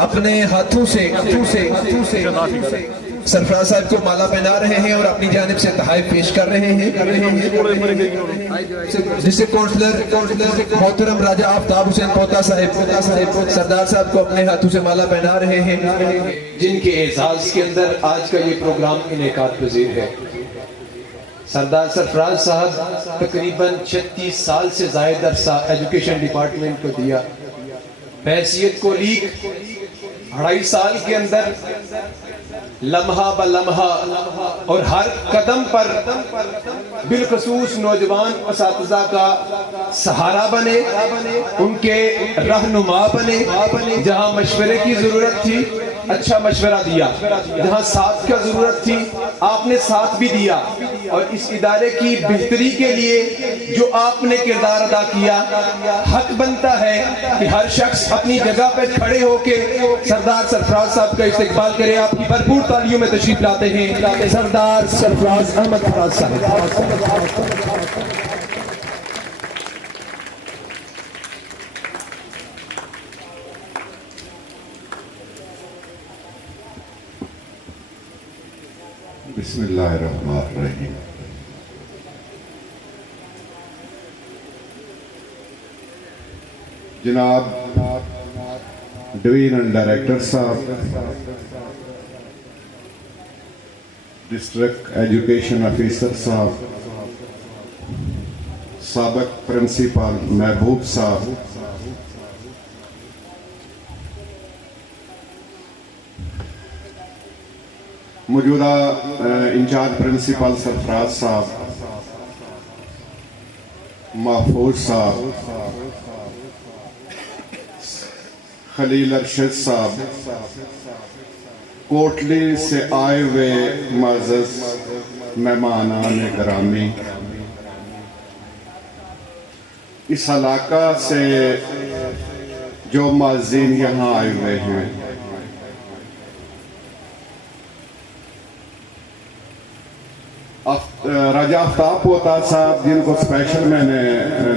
अपने हाथों से सरफराज साहब को माला पहना रहे हैं और अपनी जानिब से तहाइफ पेश कर रहे हैं जिससे काउंसलर मोहतरम राजा आफ्ताब हुसैन पोता साहिब सरदार साहब को अपने हाथों से माला पहना रहे हैं, जिनके एजाज के अंदर आज का ये प्रोग्राम इनेकाद पजीर है। सरदार सरफराज साहब तकरीबन 36 साल से ज़ायद अरसा एजुकेशन डिपार्टमेंट को दिया। हैसियत को लीक 2.5 साल के अंदर लम्हा ब लम्हा और हर कदम पर बिलखसूस नौजवान असातिज़ा का सहारा बने, उनके रहनुमा बने। जहां मशवरे की जरूरत थी अच्छा मशवरा दिया, जहां साथ का जरूरत थी आपने साथ भी दिया, और इस इदारे की बेहतरी के लिए जो आपने किरदार अदा किया, हक बनता है कि हर शख्स अपनी जगह पर खड़े होके सरदार सरफराज साहब का इस्तकबाल करे। आपकी भरपूर तालियों में तशरीफ लाते हैं सरदार सरफराज अहमद फराज साहब। बिस्मिल्लाहिर्रहमानिर्रहीम। जनाब डिवीजनल डायरेक्टर साहब, डिस्ट्रिक्ट एजुकेशन ऑफिसर साहब, साबिक प्रिंसिपल महबूब साहब, मौजूदा इंचार्ज प्रिंसिपल सरफराज साहब, महफूज साहब, खलील अरशद साहब, कोटली से आए हुए मुअज़्ज़ज़ मेहमानान गिरामी, इस इलाका से जो मुअज़्ज़िन यहाँ आए हुए हैं, राजा आफ्ताब पोता साहब जिनको स्पेशल मैंने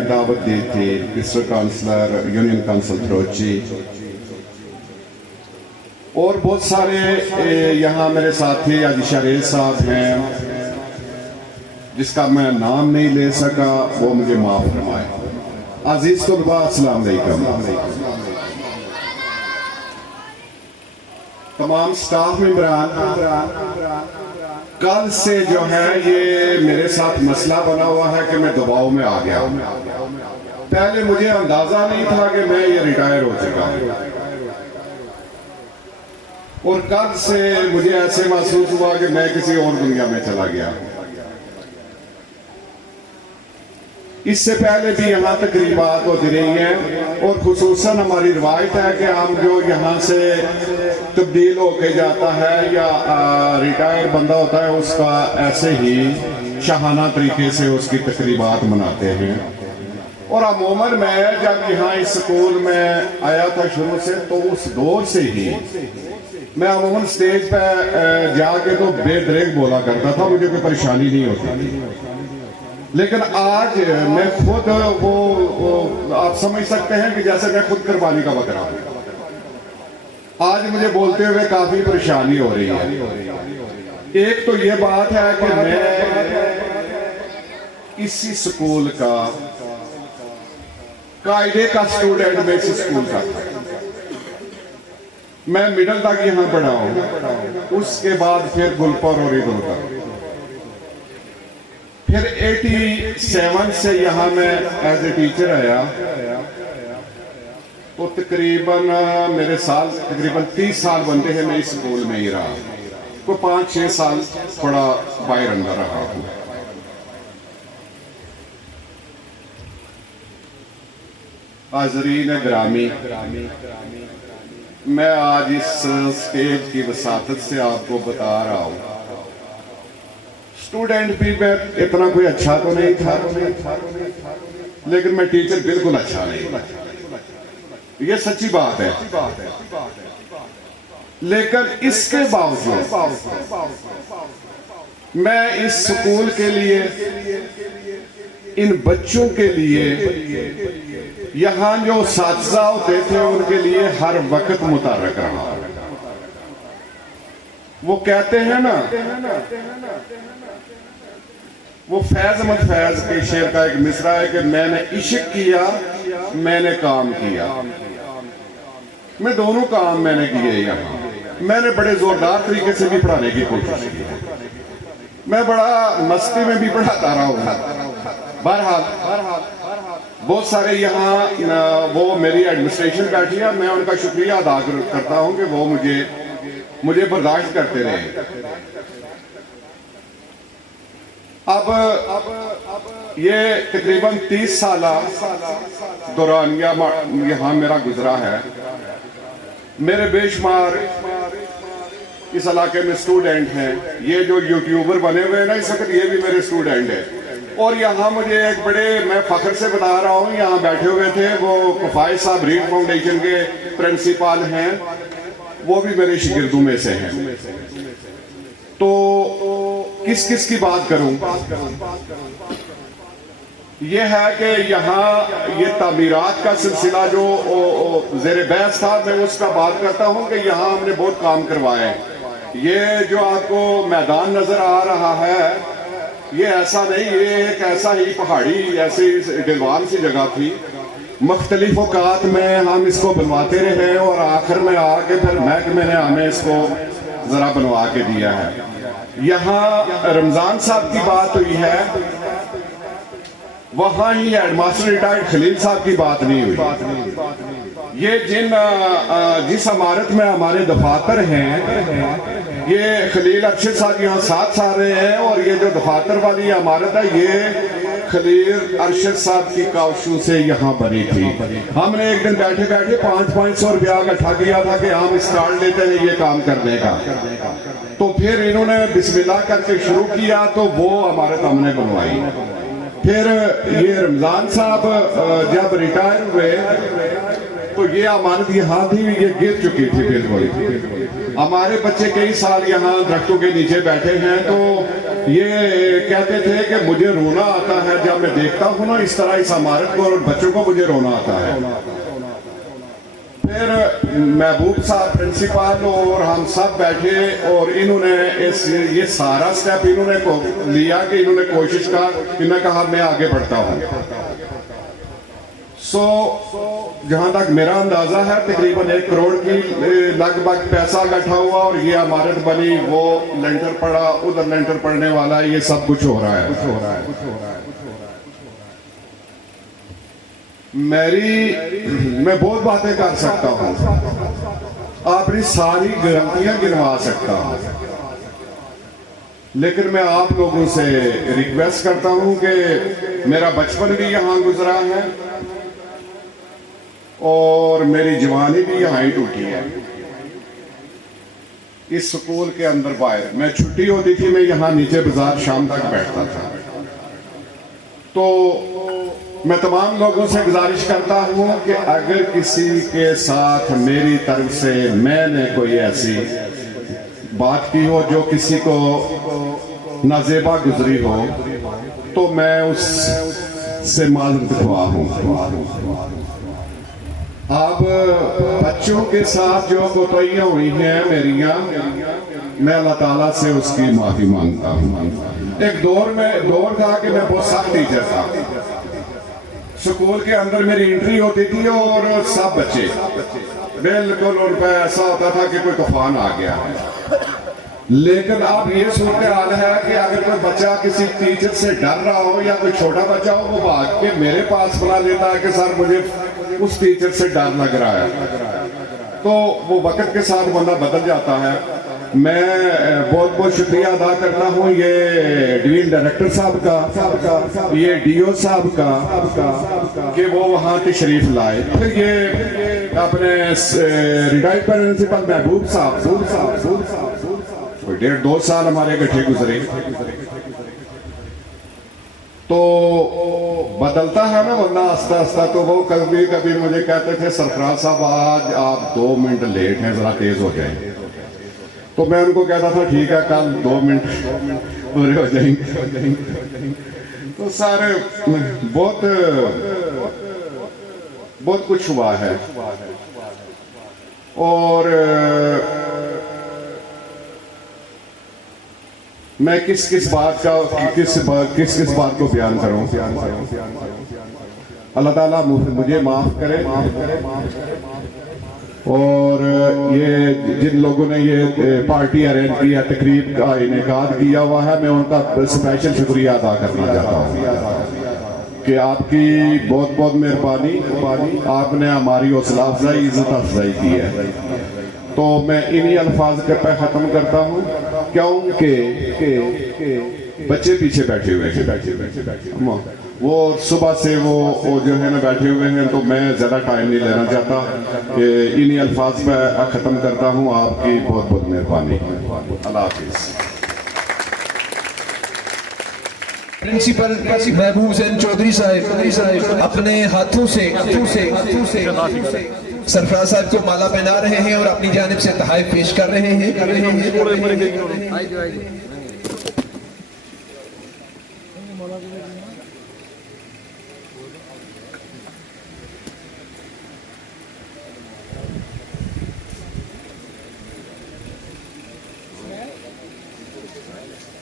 दावत दी थी, डिस्ट्रिक्ट काउंसलर यूनियन काउंसिल थ्रोची, और बहुत सारे यहाँ मेरे साथी अजी शरीफ साहब हैं जिसका मैं नाम नहीं ले सका, वो मुझे माफ फरमाए। अजीज को अस्सलाम वालेकुम। तमाम स्टाफ मेंबरान, कल से जो है ये मेरे साथ मसला बना हुआ है कि मैं दबाव में आ गया। पहले मुझे अंदाजा नहीं था कि मैं ये रिटायर हो चुका हूं, और कल से मुझे ऐसे महसूस हुआ कि मैं किसी और दुनिया में चला गया। इससे पहले भी यहाँ तकरीबात होती रही हैं, और खुसूसन हमारी रिवायत है कि हम जो यहाँ से तब्दील होके जाता है या रिटायर बंदा होता है उसका ऐसे ही शाहाना तरीके से उसकी तकरीबात मनाते हैं। और अमूमन मैं जब यहाँ इस स्कूल में आया था शुरू से, तो उस दौर से ही मैं अमूमन स्टेज पे जाके तो बेदरेक बोला करता था, मुझे कोई परेशानी नहीं होती। लेकिन आज मैं खुद वो आप समझ सकते हैं कि जैसे मैं खुद कुर्बानी का बकरा हूं। आज मुझे बोलते हुए काफी परेशानी हो रही है। एक तो ये बात है कि मैं इसी स्कूल का कायदे का स्टूडेंट में इस स्कूल का था। मैं मिडिल तक यहां पढ़ा हूं, उसके बाद फिर गुलपर और ईद का, फिर 87 से यहाँ मैं एज ए टीचर आया, तो तकरीबन मेरे साल तकरीबन 30 साल बनते हैं मैं इस स्कूल में ही रहा। को 5-6 साल थोड़ा बाहर अंदर रहा हूँ। हाज़रीन ग्रामी, मैं आज इस स्टेज की वसातत से आपको बता रहा हूँ, स्टूडेंट भी मैं इतना कोई अच्छा तो नहीं था, लेकिन मैं टीचर बिल्कुल अच्छा नहीं, ये सच्ची बात है। लेकिन इसके बावजूद मैं इस स्कूल के लिए, इन बच्चों के लिए यहाँ जो साथीजा होते थे उनके लिए हर वक्त मुतहर्रिक रहा। वो कहते हैं ना, वो फैज अहमद फैज के शेर का एक मिसरा है कि मैंने इश्क किया, मैंने काम किया। मैं दोनों काम मैंने किए। यहाँ मैंने बड़े जोरदार तरीके से भी पढ़ाने की कोशिश की है, मैं बड़ा मस्ती में भी पढ़ाता रहा हूँ। बहरहाल बहुत सारे यहाँ वो मेरी एडमिनिस्ट्रेशन बैठी है, मैं उनका शुक्रिया अदा करता हूँ कि वो मुझे बर्दाश्त करते रहे। अब ये तकरीबन 30 साल दौरान यहाँ मेरा गुजरा है। मेरे बेशुमार इस इलाके में स्टूडेंट हैं। ये जो यूट्यूबर बने हुए हैं ना इस वक्त, ये भी मेरे स्टूडेंट हैं। और यहाँ मुझे एक बड़े, मैं फख्र से बता रहा हूँ, यहाँ बैठे हुए थे वो कफायत साहब रीड फाउंडेशन के प्रिंसिपल हैं, वो भी मेरे शिगिर्दों में से हैं। तो किस किस की बात करूं? ये है कि यहाँ ये तामीरात का सिलसिला जो ज़ेरे बहस था, मैं उसका बात करता हूँ कि यहाँ हमने बहुत काम करवाए। ये जो आपको मैदान नजर आ रहा है, ये ऐसा नहीं, ये एक ऐसा ही पहाड़ी ऐसी डिलवान सी जगह थी। मुख्तलिफ औकात में हम इसको बनवाते रहे और आखिर में आके फिर महकमे ने हमें इसको जरा बनवा के दिया है। यहाँ रमजान साहब की बात हुई है, वहां ही हेडमास्टर रिटायर्ड खलील साहब की बात नहीं हुई। ये जिस इमारत में हमारे दफातर हैं, ये खलील अरशद साहब यहाँ साथ आ रहे हैं, और ये जो दफातर वाली इमारत है ये खलील अरशद साहब की कावशों से यहाँ बनी थी। हमने एक दिन बैठे बैठे 500 रुपया इकट्ठा किया था कि हम स्टार्ट लेते हैं ये काम करने का। तो फिर इन्होंने बिस्मिल्लाह करके शुरू किया, तो वो इमारत हमने बनवाई। फिर ये रमजान साहब जब रिटायर हुए तो ये इमारत यहाँ थी, ये गिर चुकी थी बिल्कुल। हमारे बच्चे कई साल यहाँ दरख्तों के नीचे बैठे हैं, तो ये कहते थे कि मुझे रोना आता है जब मैं देखता हूँ ना इस तरह इस इमारत को, और बच्चों को मुझे रोना आता है। फिर महबूब साहब प्रिंसिपल और हम सब बैठे, और इन्होंने ये सारा स्टेप इन्होंने लिया कि इन्होंने कोशिश का, इन्होंने कहा मैं आगे बढ़ता हूँ। जहां तक मेरा अंदाजा है तकरीबन 1 करोड़ की लगभग पैसा इकट्ठा हुआ, और ये इमारत बनी, वो लेंटर पड़ा, उधर लेंटर पड़ने वाला है, ये सब कुछ हो रहा है। मैं बहुत बातें कर सकता हूँ, अपनी सारी गलतियां गिनवा सकता हूँ, लेकिन मैं आप लोगों से रिक्वेस्ट करता हूँ कि मेरा बचपन भी यहाँ गुजरा है और मेरी जवानी भी यहाँ ही टूटी है। इस स्कूल के अंदर बाहर मैं छुट्टी होती थी, मैं यहाँ नीचे बाजार शाम तक बैठता था। तो मैं तमाम लोगों से गुजारिश करता हूँ कि अगर किसी के साथ मेरी तरफ से मैंने कोई ऐसी बात की हो जो किसी को नाजेबा गुजरी हो, तो मैं उससे माजरत ख्वाह हूँ। अब बच्चों के साथ जो कोताहियां हुई हैं मेरियां, मैं अल्लाह ताला से उसकी माफी मांगता हूँ। एक दौर था कि मैं बहुत सख्त टीचर था। स्कूल के अंदर मेरी एंट्री होती थी और सब बच्चे बिल्कुल, उन पर ऐसा होता था कि कोई तूफान आ गया। लेकिन अब ये सूरत हाल है कि अगर कोई बच्चा किसी टीचर से डर रहा हो या कोई छोटा बच्चा हो, वो भाग के मेरे पास बुला लेता है कि सर मुझे उस टीचर से डर लग रहा है। तो वो वक्त के साथ बंदा बदल जाता है। मैं बहुत बहुत शुक्रिया अदा करता हूँ ये डिवीजन डायरेक्टर साहब का, ये डीओ साहब का कि वो वहाँ तशरीफ लाए। फिर ये अपने रिटायर्ड प्रिंसिपल महबूब साहब 1.5-2 साल हमारे इकट्ठे गुजरे। तो बदलता है ना बंदा आस्ता आस्ता। तो वो कभी कभी मुझे कहते थे सरफराज साहब आज आप 2 मिनट लेट हैं, जरा तेज हो जाएं। तो मैं उनको कहता था ठीक है कल 2 मिनट पूरे हो जाएंगे। तो सारे बहुत बहुत कुछ हुआ है और मैं किस बात को बयान करूं। अल्लाह ताला मुझे माफ करे और ये जिन लोगों ने ये पार्टी अरेंज की है, तकरीब का इनेकाद किया हुआ है, मैं उनका स्पेशल शुक्रिया अदा करना चाहता हूँ कि आपकी बहुत बहुत मेहरबानी, आपने हमारी हौसला अफजाई, इज्जत अफजाई की है। तो मैं इन्हीं अल्फाज पे ख़त्म करता हूँ क्योंकि बच्चे पीछे बैठे हुए हैं, वो सुबह से वो जो है ना बैठे हुए हैं, तो मैं ज़्यादा टाइम नहीं लेना चाहता कि इन्हीं अल्फाज पे ख़त्म करता हूँ। आपकी बहुत बहुत मेहरबानी। अल्लाह हाफिज़। प्रिंसिपल महबूब हुसैन चौधरी साहब अपने हाथों से सरफराज साहब को माला पहना रहे हैं और अपनी जानिब से तोहफे पेश कर रहे हैं।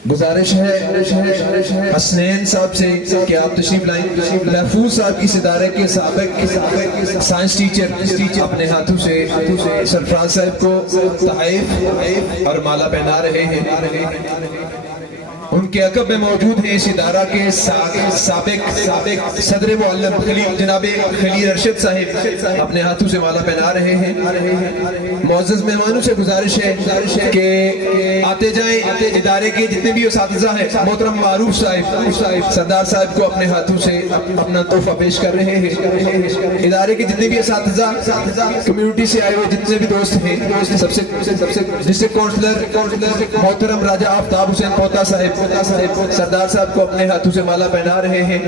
गुजारिश है हसनैन साहब से कि आप तशरीफ लाएं। महफूज साहब इस इदारे के साबिक साइंस टीचर अपने हाथों से सरफराज साहब को तोहफे और माला पहना रहे हैं। उनके अकब में मौजूद हैं इस इदारा के साबिक सदर मुअल्लम जनाब खलील अरशद साहब अपने हाथों से माला पहना रहे हैं। मुअज़्ज़ज़ मेहमानों से गुजारिश है कि आते जाएं। इदारे के जितने भी उस्ताज़ा हैं, मोहतरम मारूफ साहब सरदार साहब को अपने हाथों से अपना तोहफा पेश कर रहे हैं। इदारे के जितने भी उस्ताज़ा, कम्युनिटी से आए हुए जितने भी दोस्त हैं, सबसे डिस्ट्रिक्ट काउंसलर मोहतरम राजा आफ्ताब हुसैन पोता साहब सरदार साहब को अपने हाथों से माला पहना रहे हैं।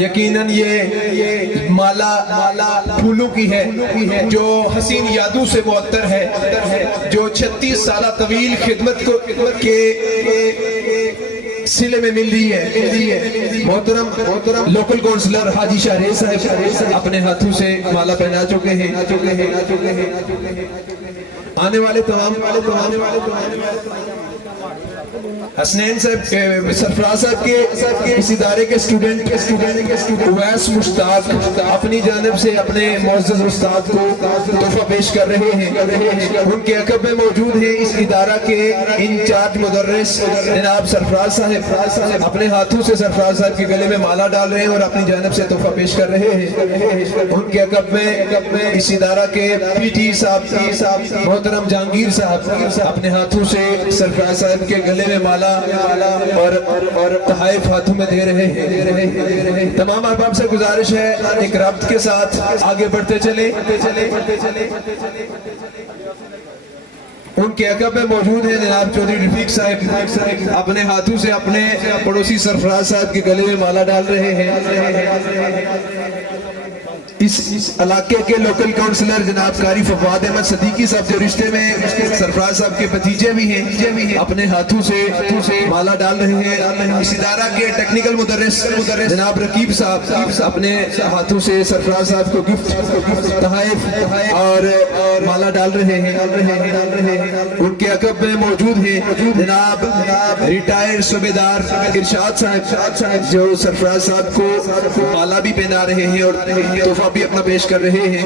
यकीनन ये माला फूलों की है जो हसीन यादों से मुअत्तर है, जो 36 साल तवील खिदमत के सिले में मिल रही है। मोहतरम लोकल काउंसलर हाजी शाहरेज साहब अपने हाथों से माला पहना चुके हैं। आने वाले हसनैन साहब सरफराज साहब के इस इदारे के स्टूडेंट उवैस मुश्ताक अपनी जानिब से अपने मुअज़्ज़ज़ उस्ताद को तोहफा पेश कर रहे हैं। उनके अकब में मौजूद है इस इदारा के इंचार्ज मुदर्रिस जनाब सरफराज साहब अपने हाथों से सरफराज साहब के गले में माला डाल रहे हैं और अपनी जानिब से तोहफा पेश कर रहे हैं। उनके अकब में इस इदारा के पीटी साहब मोहतरम जहांगीर साहब अपने हाथों से सरफराज साहब के गले में माला और तोहफे हाथों में दे रहे हैं। तमाम अहबाब से गुजारिश है एक रब्त के साथ आगे बढ़ते चले। उनके अकब में मौजूद है जनाब चौधरी रफीक साहब अपने हाथों से अपने पड़ोसी सरफराज साहब के गले में माला डाल रहे हैं। इस इलाके के लोकल काउंसलर जनाब कारी फवाद अहमद सदीकी साहब जो रिश्ते में सरफराज साहब के भतीजे भी हैं, अपने हाथों से माला डाल रहे हैं। इस इदारा के टेक्निकल मुदर्रिस जनाब रकीब साहब अपने हाथों से सरफराज साहब को गिफ्ट तोहफे और माला डाल रहे हैं। उनके अकब में मौजूद है जनाब रिटायर्ड सूबेदार इरशाद साहब जो सरफराज साहब को माला भी पहना रहे हैं और तोहफा भी अपना पेश कर रहे हैं।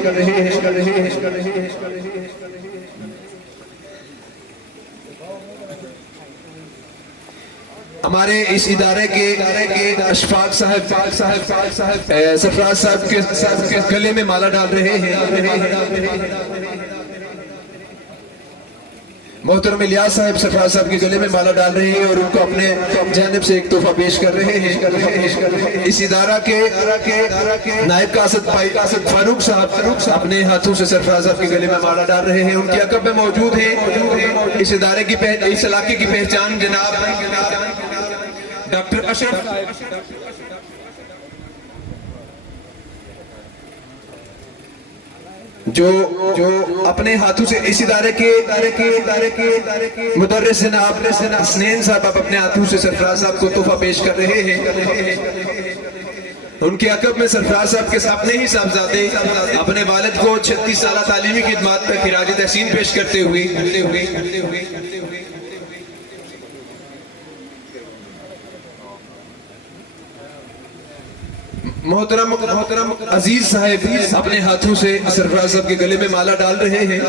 हमारे इस इदारे के अशफाक साहब सरफराज साहब के गले में माला डाल रहे हैं। मोहतरम इलियास साहब सरफराज साहब के गले में माला डाल रहे हैं और उनको अपने जानिब से एक तोहफा पेश कर रहे हैं। इस इदारा के नायब कासद फारूक साहब अपने हाथों से सरफराज साहब के गले में माला डाल रहे हैं। उनके अकब में मौजूद है इस इदारे की इस इलाके की पहचान जनाब डॉक्टर अशरफ जो अपने हाथों से इस इदारे के मुदर्रिस जनाब हसनैन साहब अपने हाथों से सरफराज साहब को तोहफा पेश कर रहे हैं। उनके अकब में सरफराज साहब के अपने ही साहबजादे अपने वालिद को 36 साल तालीमी खिदमत पर खिराज तहसीन पेश करते हुए मोहतरम अजीज साहब अपने हाथों से सरफराज साहब के गले में माला डाल रहे हैं।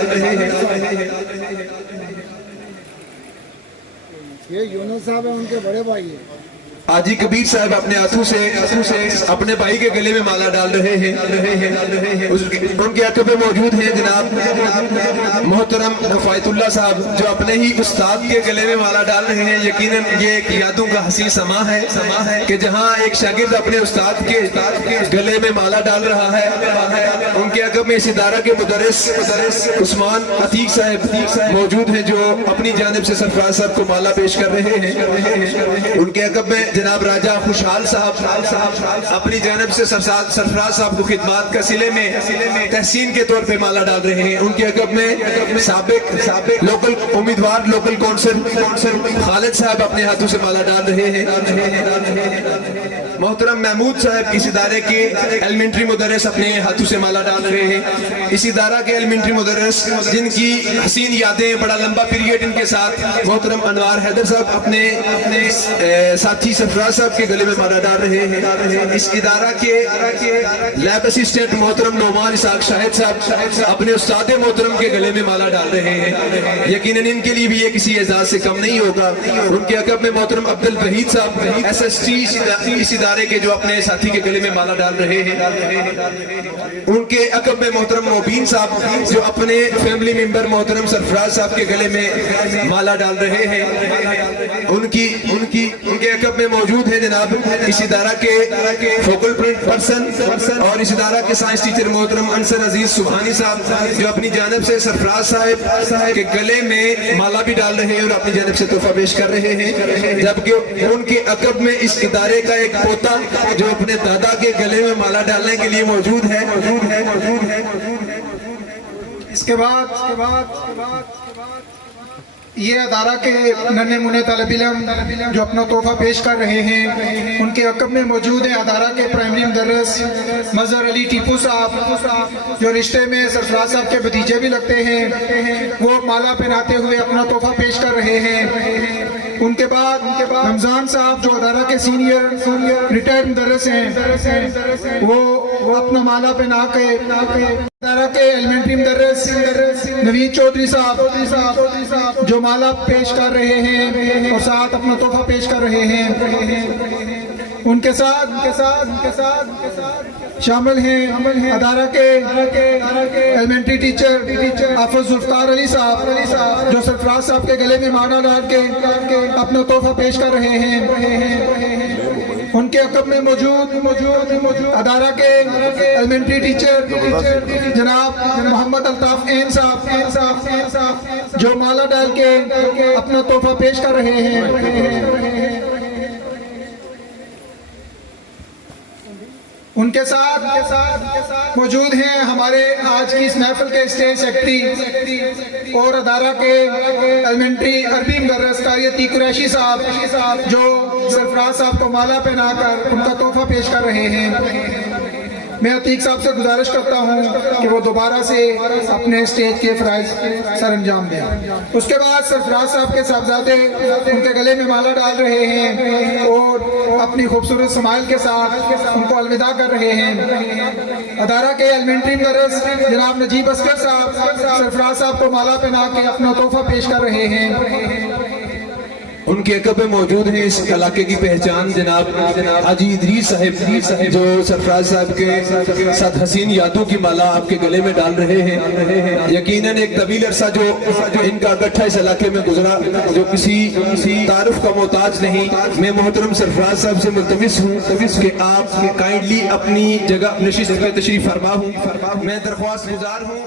ये यूनुस साहब है, उनके बड़े भाई है। आजी कबीर साहब अपने हाथों से अपने भाई के गले में माला डाल रहे हैं। उनके अकब में मौजूद हैं जनाब मोहतरम नफायतुल्लाह साहब जो अपने ही उस्ताद के गले में माला डाल रहे हैं। यकीनन ये एक यादों का हसीन समा है कि जहां एक शागिर्द अपने उस्ताद के गले में माला डाल रहा है। उनके अकब में इस इदारा के मुदर्रिस उस्मान अतीक साहब मौजूद हैं जो अपनी जानिब से सरफराज साहब को माला पेश कर रहे हैं। उनके अकब में जनाब राजा खुशहाल साहब अपनी जानिब से सरफराज साहब को खिदमत का सिले में तहसीन के तौर पे माला डाल रहे हैं। उनके अकब में साबिक लोकल उम्मीदवार लोकल कौंसिल खालिद साहब अपने हाथों से माला डाल रहे हैं। मोहतरम महमूद साहब इस इदारे के एलिमेंट्री मुदर्रिस अपने हाथों से माला डाल रहे हैं। इस इदारा के एलिमेंट्री मुदर्रिस जिनकी हसीन यादें बड़ा लंबा पीरियड इनके साथ मोहतरम अनवार हैदर साहब अपने साथी सरफराज साहब के गले में माला डाल रहे हैं। इस इदारा के लैब असिस्टेंट मोहतरम नौमान इसाक शाहिद साहब अपने उस्ताद मोहतरम के गले में माला डाल रहे हैं। यकीनन इनके लिए भी ये किसी एजाज से कम नहीं होगा। उनके अकब में मोहतरम अब्दुल वहीद साहब SST इस इदारे के जो अपने साथी के गले में माला डाल रहे हैं। उनके अकब में मोहतरम मोबीन साहब जो अपने फैमिली मेंबर मोहतरम सरफराज साहब के गले में माला डाल रहे हैं। उनके अकब में मौजूद है जनाब इस इदारा के फोकल पर्सन और इस इदारा के साइंस टीचर मोहतरम अंसर अजीज सुबहानी साहब जो अपनी जानिब से सरफराज साहब के गले में माला भी डाल रहे हैं और अपनी जानिब से तोहफा पेश कर रहे हैं। जबकि उनके अकब में इस इदारे का एक पोता जो अपने दादा के गले में माला डालने के लिए मौजूद है। इसके बाद ये अदारा के नन्हे मुन्ने तलब इल्म जो अपना तोहफा पेश कर रहे हैं। उनके अकब में मौजूद है अदारा के प्राइमरी मुदर्रिस मजहर अली टीपू साहब जो रिश्ते में सरफराज साहब के भतीजे भी लगते हैं। वो माला पहनाते हुए अपना तोहफा पेश कर रहे हैं। उनके बाद रमजान साहब जो अदारा के सीनियर रिटायर्ड मुदर्रिस हैं वो अपना माला पहना के अदारा के एलिमेंट्री मुदर्रिस नवीद चौधरी साहब जो माला पेश कर रहे हैं और साथ अपना तोहफा पेश कर रहे हैं। उनके साथ शामिल हैं अदारा के एलिमेंट्री टीचर हाफिज जुल्फकार अली साहब जो सरफराज साहब के गले में माला डाल के अपना तोहफा पेश कर रहे हैं। उनके अकब में मौजूद अदारा के एलिमेंट्री टीचर जनाब मोहम्मद अल्ताफ एन साहब जो माला डाल के अपना तोहफा पेश कर रहे हैं। उनके साथ मौजूद हैं हमारे आज की इस महफिल के स्टेज सेक्रेटरी और अदारा के एलिमेंट्री अरबी मुदर्रिस कारी कुरैशी साहब जो सरफराज साहब को माला पहनाकर उनका तोहफा पेश कर रहे हैं। मैं अतीक साहब से गुजारिश करता हूं कि वो दोबारा से अपने स्टेज के फराइज सर अंजाम दें। उसके बाद सरफराज साहब के साहबजादे उनके गले में माला डाल रहे हैं और अपनी खूबसूरत स्माइल के साथ उनको अलविदा कर रहे हैं। अदारा के एलिमेंट्री मुदर्रिस जनाब नजीब अस्कर साहब सरफराज साहब को माला पहना के अपना तोहफा पेश कर रहे हैं। उनके अकब में मौजूद है इस इलाके की पहचान जनाब हाजी इदरीस साहब जो सरफराज साहब के साथ हसीन यादों की माला आपके गले में डाल रहे हैं। यकीनन एक तवील अरसा जो इनका इकट्ठा इस इलाके में गुजरा जो किसी तारुफ का मोहताज नहीं। मैं मोहतरम सरफराज साहब से मुल्तमिस हूँ कि आप काइंडली अपनी जगह नशिस्त पे तशरीफ फरमा हूँ। मैं दरख्वास्त गुजार हूँ